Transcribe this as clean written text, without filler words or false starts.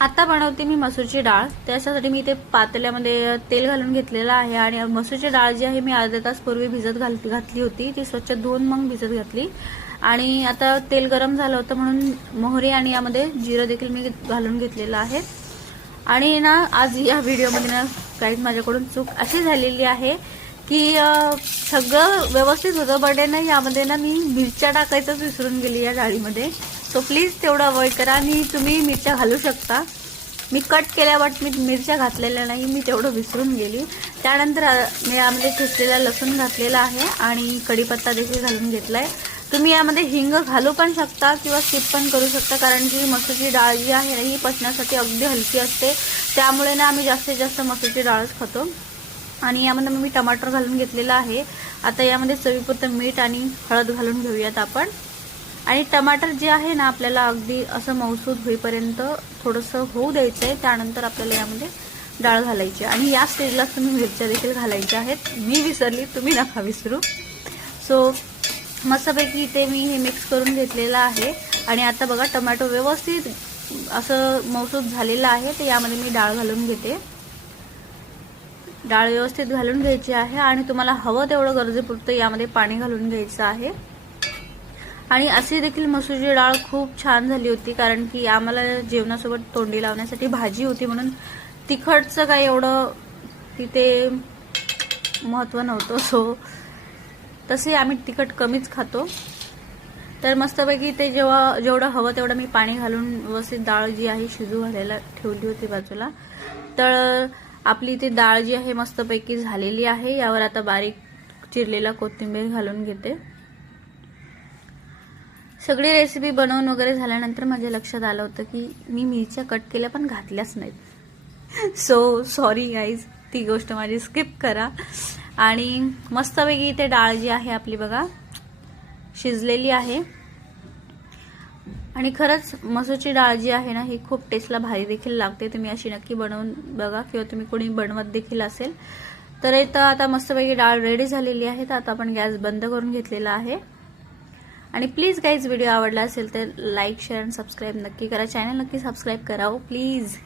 आता बनवते मी मसूरची डाळ। त्याच्यासाठी मी इथे पातेल्यामध्ये तेल घालून घेतलेलं आहे आणि मसूरची डाळ जी आहे मी अर्धा तास पूर्वी भिजत घातली होती। ती स्वच्छ धुवून मग भिजत घातली आणि आता तेल गरम झालं होतं म्हणून मोहरी आणि यामध्ये जिरं देखील मी घालून घेतलेलं आहे। आणि ना आज या व्हिडिओमध्ये ना काही माझ्याकडून चूक अशी झालेली आहे की सगळं व्यवस्थित होतं बट ना यामध्ये ना मी मिरच्या टाकायचंच विसरून गेली या डाळीमध्ये। सो प्लीज तेवढं अवॉइड करा आणि तुम्ही मिरच्या घालू शकता। मी कट केल्या बट मी मिरच्या घातलेल्या नाही, मी तेवढं विसरून गेली। त्यानंतर मी यामध्ये ठेचलेला लसूण घातलेला आहे आणि कढीपत्ता देखील घालून घेतलाय। तुम्ही यामध्ये हिंग घालू पण शकता किंवा स्किप पण करू शकता, कारण की मसूरची डाळ जी आहे ना ही पचण्यासाठी अगदी हलकी असते, त्यामुळे ना आम्ही जास्तीत जास्त मसूरची डाळच खातो। आणि यामध्ये मी टमाटर घालून घेतलेला आहे। आता यामध्ये चवीपुरतं मीठ आणि हळद घालून घेऊयात आपण। आणि टमाटर जे आहे ना आपल्याला अगदी असं मऊसूद होईपर्यंत थोडंसं होऊ द्यायचं आहे। त्यानंतर आपल्याला यामध्ये डाळ घालायची आणि या स्टेजला तुम्ही मिरच्या देखील घालायच्या आहेत। मी विसरली, तुम्ही नका विसरू। सो मस्तपैकी इथे मी हे मिक्स करून घेतलेलं आहे आणि आता बघा टोमॅटो व्यवस्थित असं मऊसूद झालेलं आहे। तर यामध्ये मी डाळ घालून घेते। डाळ व्यवस्थित घालून घ्यायची आहे आणि तुम्हाला हवं तेवढं गरजेपुरतं यामध्ये पाणी घालून घ्यायचं आहे। आणि अशी देखील मसूरची डाळ खूप छान झाली होती, कारण की आम्हाला जेवणासोबत तोंडी लावण्यासाठी भाजी होती म्हणून तिखटचं काही एवढं तिथे महत्त्व नव्हतं। सो तसे आम्ही तिखट कमीच खातो। तर मस्तपैकी ते जेवढं हवं तेवढं मी पाणी घालून व्यवस्थित डाळ जी आहे शिजू घालायला ठेवली होती बाजूला। तर आपली ती डाळ जी आहे मस्तपैकी झालेली आहे। यावर आता बारीक चिरलेला कोथिंबीर घालून घेते। सगळी रेसिपी बनवून वगैरे झाल्यानंतर माझ्या लक्षात आलं होतं की मी मिरच्या कट केल्या पण घातल्याच नाहीत। सो सॉरी गाईज, ती गोष्ट माझी स्किप करा। आणि मस्तपैकी ते डाळ जी आहे आपली बघा शिजलेली आहे आणि खरंच मसूरची डाळ जी आहे ना ही खूप टेस्टला भारी देखील लागते। तुम्ही अशी नक्की बनवून बघा किंवा तुम्ही कोणी बनवत देखील असेल तर। इथं आता मस्तपैकी डाळ रेडी झालेली आहे। तर आता आपण गॅस बंद करून घेतलेला आहे। आणि प्लीज गाईज व्हिडिओ आवडला असेल तर लाईक शेअर आणि सबस्क्राईब नक्की करा। चॅनल नक्की सबस्क्राईब करा प्लीज।